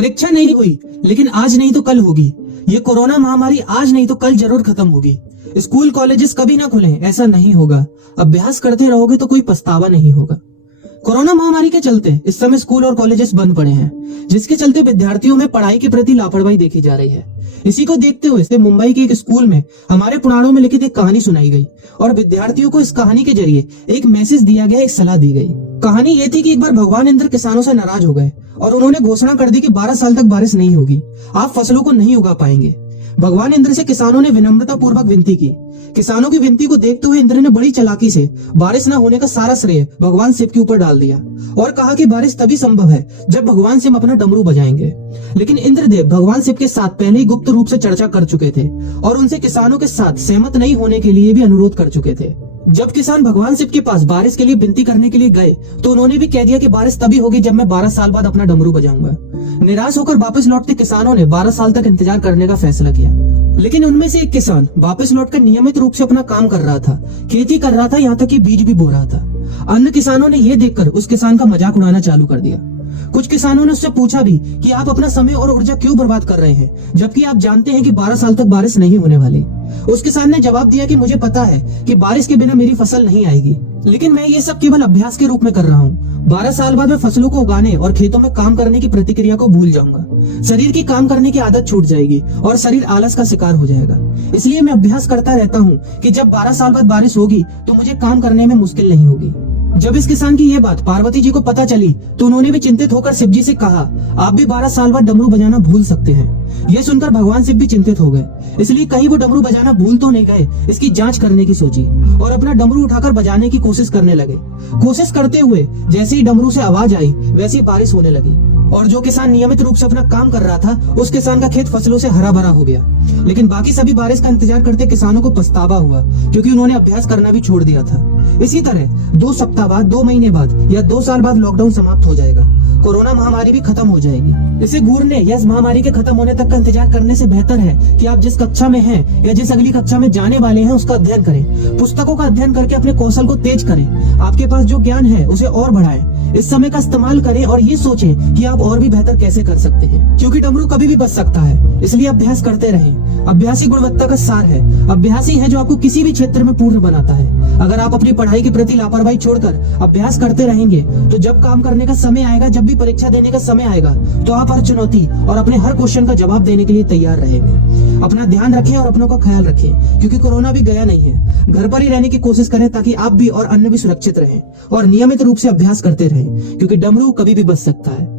परीक्षा नहीं हुई, लेकिन आज नहीं तो कल होगी। ये कोरोना महामारी आज नहीं तो कल जरूर खत्म होगी। स्कूल कॉलेजेस कभी ना खुलें, ऐसा नहीं होगा। अभ्यास करते रहोगे तो कोई पछतावा नहीं होगा। कोरोना महामारी के चलते इस समय स्कूल और कॉलेजेस बंद पड़े हैं, जिसके चलते विद्यार्थियों में पढ़ाई के प्रति लापरवाही देखी जा रही है। इसी को देखते हुए मुंबई के एक स्कूल में हमारे पुराणों में लिखित एक कहानी सुनाई गई और विद्यार्थियों को इस कहानी के जरिए एक मैसेज दिया गया, एक सलाह दी गई। कहानी ये थी कि एक बार भगवान इंद्र किसानों से नाराज हो गए और उन्होंने घोषणा कर दी कि 12 साल तक बारिश नहीं होगी, आप फसलों को नहीं उगा पाएंगे। भगवान इंद्र से किसानों ने विनम्रता पूर्वक विनती की। किसानों की विनती को देखते हुए इंद्र ने बड़ी चालाकी से बारिश न होने का सारा श्रेय भगवान शिव के ऊपर डाल दिया और कहा कि बारिश तभी संभव है जब भगवान शिव अपना डमरू बजाएंगे। लेकिन इंद्रदेव भगवान शिव के साथ पहले ही गुप्त रूप से चर्चा कर चुके थे और उनसे किसानों के साथ सहमत नहीं होने के लिए भी अनुरोध कर चुके थे। जब किसान भगवान शिव के पास बारिश के लिए विनती करने के लिए गए तो उन्होंने भी कह दिया कि बारिश तभी होगी जब मैं 12 साल बाद अपना डमरू बजाऊंगा। निराश होकर वापस लौटते किसानों ने 12 साल तक इंतजार करने का फैसला किया। लेकिन उनमें से एक किसान वापस लौटकर नियमित रूप से अपना काम कर रहा था, खेती कर रहा था, यहाँ तक कि बीज भी बो रहा था। अन्य किसानों ने यह देखकर उस किसान का मजाक उड़ाना चालू कर दिया। कुछ किसानों ने उससे पूछा भी कि आप अपना समय और ऊर्जा क्यों बर्बाद कर रहे हैं, जबकि आप जानते हैं कि 12 साल तक बारिश नहीं होने वाली। उस किसान ने जवाब दिया कि मुझे पता है कि बारिश के बिना मेरी फसल नहीं आएगी, लेकिन मैं ये सब केवल अभ्यास के रूप में कर रहा हूँ। 12 साल बाद मैं फसलों को उगाने और खेतों में काम करने की प्रतिक्रिया को भूल जाऊंगा। शरीर की काम करने की आदत छूट जाएगी और शरीर आलस का शिकार हो जाएगा। इसलिए मैं अभ्यास करता रहता हूँ कि जब 12 साल बाद बारिश होगी तो मुझे काम करने में मुश्किल नहीं होगी। जब इस किसान की ये बात पार्वती जी को पता चली तो उन्होंने भी चिंतित होकर शिव जी से कहा, आप भी 12 साल बाद डमरू बजाना भूल सकते हैं। यह सुनकर भगवान शिव भी चिंतित हो गए, इसलिए कहीं वो डमरू बजाना भूल तो नहीं गए, इसकी जांच करने की सोची और अपना डमरू उठाकर बजाने की कोशिश करने लगे। कोशिश करते हुए जैसे ही डमरू से आवाज आई वैसे ही बारिश होने लगी और जो किसान नियमित रूप से अपना काम कर रहा था उस किसान का खेत फसलों से हरा भरा हो गया। लेकिन बाकी सभी बारिश का इंतजार करते किसानों को पछतावा हुआ, क्योंकि उन्होंने अभ्यास करना भी छोड़ दिया था। इसी तरह 2 सप्ताह बाद, 2 महीने बाद या 2 साल बाद लॉकडाउन समाप्त हो जाएगा, कोरोना महामारी भी खत्म हो जाएगी। इसे घूरने या इस महामारी के खत्म होने तक का इंतजार करने से बेहतर है कि आप जिस कक्षा में हैं या जिस अगली कक्षा में जाने वाले हैं उसका अध्ययन करें। पुस्तकों का अध्ययन करके अपने कौशल को तेज करें। आपके पास जो ज्ञान है उसे और बढ़ाएं। इस समय का इस्तेमाल करें और ये सोचें कि आप और भी बेहतर कैसे कर सकते हैं, क्योंकि डमरू कभी भी बच सकता है। इसलिए अभ्यास करते रहें। अभ्यास ही गुणवत्ता का सार है। अभ्यास ही है जो आपको किसी भी क्षेत्र में पूर्ण बनाता है। अगर आप अपनी पढ़ाई के प्रति लापरवाही छोड़कर अभ्यास करते रहेंगे तो जब काम करने का समय आएगा, जब भी परीक्षा देने का समय आएगा, तो आप हर चुनौती और अपने हर क्वेश्चन का जवाब देने के लिए तैयार रहेंगे। अपना ध्यान रखें और अपनों का ख्याल रखें, क्योंकि कोरोना भी गया नहीं है। घर पर ही रहने की कोशिश करें ताकि आप भी और अन्य भी सुरक्षित रहें और नियमित रूप से अभ्यास करते रहें, क्योंकि डमरू कभी भी बच सकता है।